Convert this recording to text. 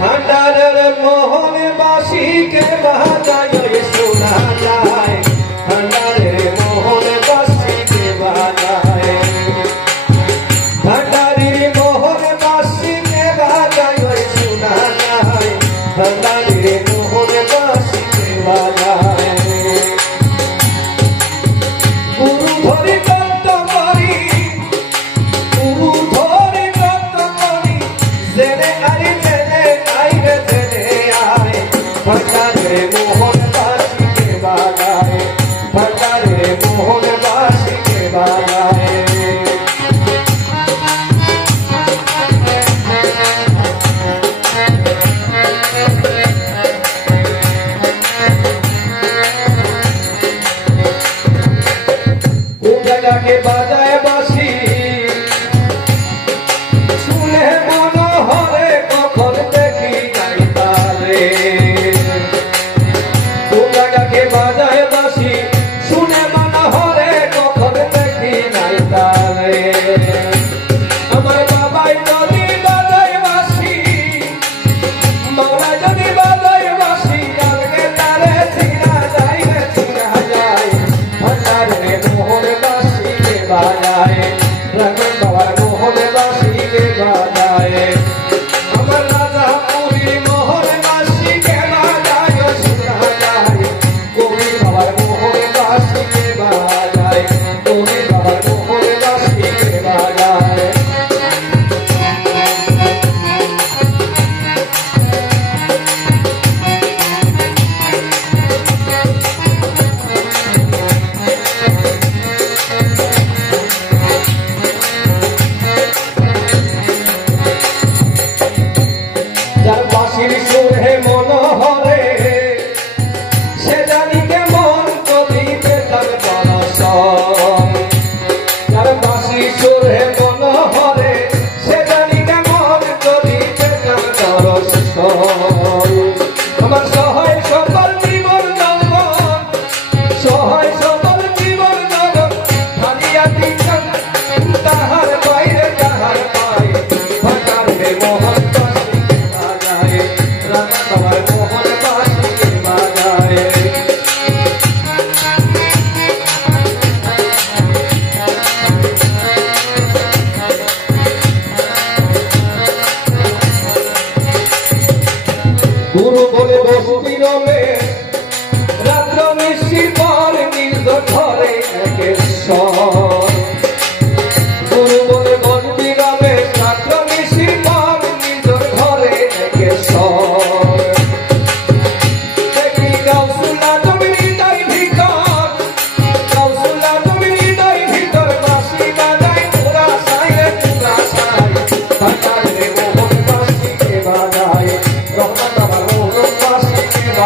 ভান্ডারের মোহন বাসীকে বাজায় শোনা যায়। ভান্ডারের মোহন বাসীকে বাজায়। ভান্ডারির মোহন বাসীকে বাজায় শোনা যায়। ভান্ডারের ডাকে বা Yeah. Rosto de Romeu